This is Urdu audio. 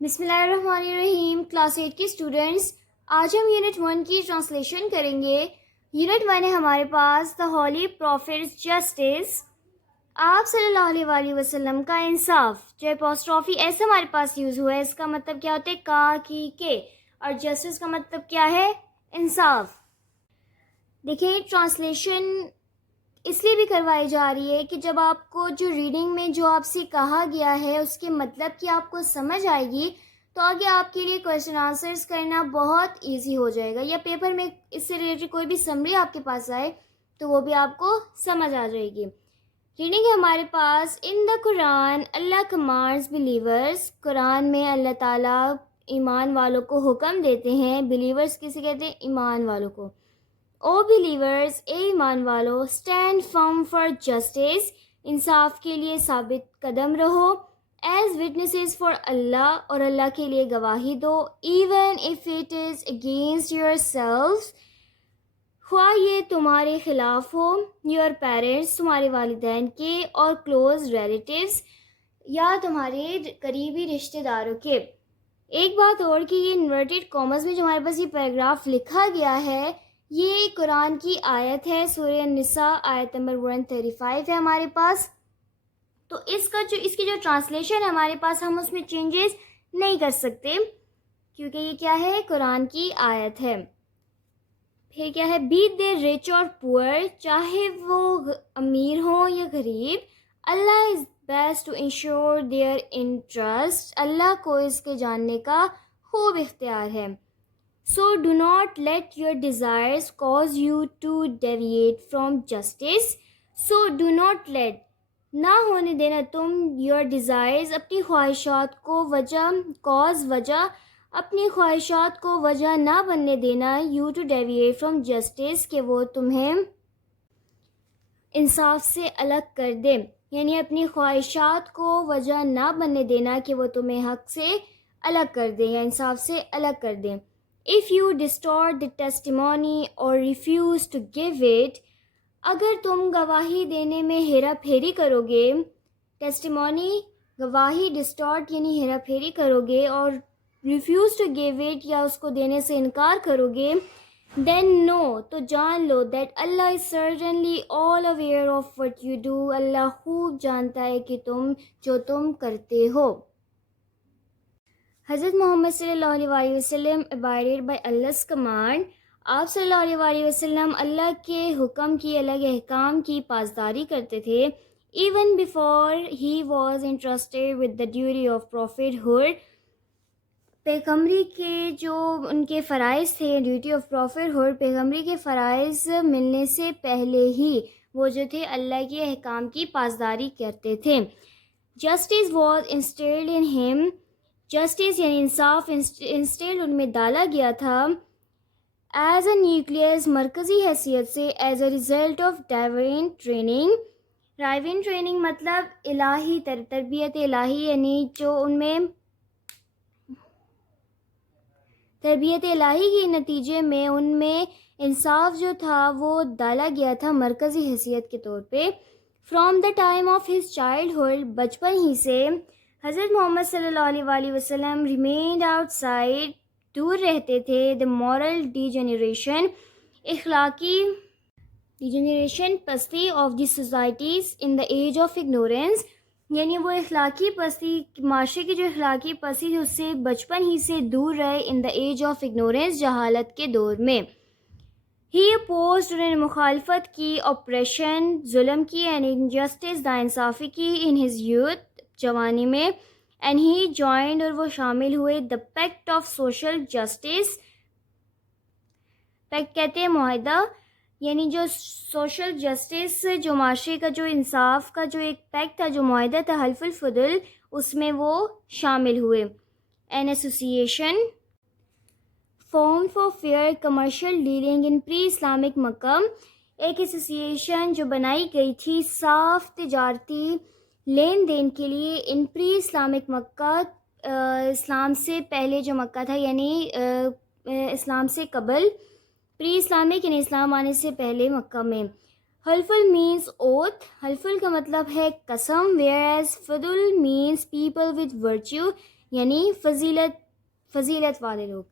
بسم اللہ الرحمن الرحیم. کلاس 8 کے اسٹوڈنٹس، آج ہم یونٹ 1 کی ٹرانسلیشن کریں گے. یونٹ 1 ہے ہمارے پاس دا ہولی پروفیٹس جسٹس، آپ صلی اللہ علیہ وآلہ وسلم کا انصاف. جو اپوسٹرافی ایسا ہمارے پاس یوز ہوا ہے، اس کا مطلب کیا ہوتا ہے؟ کا کی کے. اور جسٹس کا مطلب کیا ہے؟ انصاف. دیکھیں، ٹرانسلیشن اس لیے بھی کروائی جا رہی ہے کہ جب آپ کو جو ریڈنگ میں جو آپ سے کہا گیا ہے اس کے مطلب کی آپ کو سمجھ آئے گی تو آگے آپ کے لیے کویشچن آنسرز کرنا بہت ایزی ہو جائے گا، یا پیپر میں اس سے ریلیٹڈ کوئی بھی سمری آپ کے پاس آئے تو وہ بھی آپ کو سمجھ آ جائے گی. ریڈنگ ہے ہمارے پاس. ان دا قرآن اللہ کمانڈز بلیورز، قرآن میں اللہ تعالیٰ ایمان والوں کو حکم دیتے ہیں. بلیورز کسے کہتے ہیں؟ ایمان والوں کو. او بلیورز، اے ایمان والو، اسٹینڈ فرم فار جسٹس، انصاف کے لیے ثابت قدم رہو. ایز وٹنسز فار اللہ، اور اللہ کے لیے گواہی دو. Even if it is against yourself, خواہ یہ تمہارے خلاف ہو. یور پیرنٹس، تمہارے والدین کے، اور کلوز ریلیٹیوز، یا تمہارے قریبی رشتہ داروں کے. ایک بات اور کہ یہ انورٹڈ کامز میں جو ہمارے پاس یہ پیراگراف لکھا گیا ہے، یہ قرآن کی آیت ہے. سورہ النساء آیت نمبر 135 ہے ہمارے پاس. تو اس کی جو ٹرانسلیشن ہے ہمارے پاس، ہم اس میں چینجز نہیں کر سکتے کیونکہ یہ کیا ہے؟ قرآن کی آیت ہے. پھر کیا ہے؟ بی دے رچ اور پور، چاہے وہ امیر ہوں یا غریب، اللہ is best to ensure their interest, اللہ کو اس کے جاننے کا خوب اختیار ہے. So do not let your desires cause you to deviate from justice. So do not let، نہ ہونے دینا تم، your desires، اپنی خواہشات کو، وجہ اپنی خواہشات کو وجہ نہ بننے دینا، you to deviate from justice، کہ وہ تمہیں انصاف سے الگ کر دے. یعنی اپنی خواہشات کو وجہ نہ بننے دینا کہ وہ تمہیں حق سے الگ کر دیں یا انصاف سے الگ کر دیں. If you distort the testimony or refuse to give it، اگر تم گواہی دینے میں ہیرا پھیری کرو گے، ٹیسٹیمونی گواہی، ڈسٹارٹ یعنی ہیرا پھیری کرو گے، اور ریفیوز ٹو گیو اٹ یا اس کو دینے سے انکار کرو گے، دین نو، تو جان لو، دیٹ اللہ is certainly all aware of what you do, اللہ خوب جانتا ہے کہ جو تم کرتے ہو. حضرت محمد صلی اللہ علیہ وآلہ وسلم abided by Allah's command، آپ صلی اللہ علیہ وآلہ وسلم اللہ کے حکم کی، الگ احکام کی پاسداری کرتے تھے. even before he was entrusted with the duty of prophethood، پیغمبری کے جو ان کے فرائض تھے، ڈیوٹی آف prophethood، پیغمبری کے فرائض ملنے سے پہلے ہی وہ جو تھے اللہ کے احکام کی پاسداری کرتے تھے. justice was instilled in him، justice یعنی انصاف انسٹیل ان میں ڈالا گیا تھا. ایز اے نیوکلیس، مرکزی حیثیت سے. As a result of divine training, divine training مطلب الہی تربیت الہی، یعنی جو ان میں تربیت الہی کے نتیجے میں ان میں انصاف جو تھا وہ ڈالا گیا تھا مرکزی حیثیت کے طور پہ. From the time of his childhood, بچپن ہی سے حضرت محمد صلی اللہ علیہ وآلہ وسلم ریمینڈ آؤٹ سائڈ، دور رہتے تھے. دا مورل ڈی جنریشن، اخلاقی ڈی جنریشن، پستی of the societies in the age of ignorance, یعنی وہ اخلاقی پستی، معاشرے کی جو اخلاقی پستی تھی اس سے بچپن ہی سے دور رہے. ان دا ایج آف اگنورینس، جہالت کے دور میں. ہی اپوزڈ، انہوں نے مخالفت کی، آپریشن، ظلم کی، اینڈ انجسٹس، ناانصافی کی، ان ہز یوتھ، جوانی میں. اینڈ ہی جوائنڈ، اور وہ شامل ہوئے، the packet of social justice, packet کہتے ہیں معاہدہ، یعنی جو سوشل جسٹس، جو معاشرے کا جو انصاف کا جو ایک پیکٹ تھا، جو معاہدہ تھا، حلف الفضل، اس میں وہ شامل ہوئے. An association formed for fair commercial dealing in pre Islamic Mecca, ایک ایسوسیشن جو بنائی گئی تھی صاف تجارتی لین دین کے لیے. ان پری اسلامک مکہ، اسلام سے پہلے جو مکہ تھا، یعنی اسلام سے قبل. پری اسلامک یعنی اسلام آنے سے پہلے مکہ میں. حلفل مینس اوتھ، حلفل کا مطلب ہے قسم، where as Fazal means people with virtue, یعنی فضیلت والے لوگ.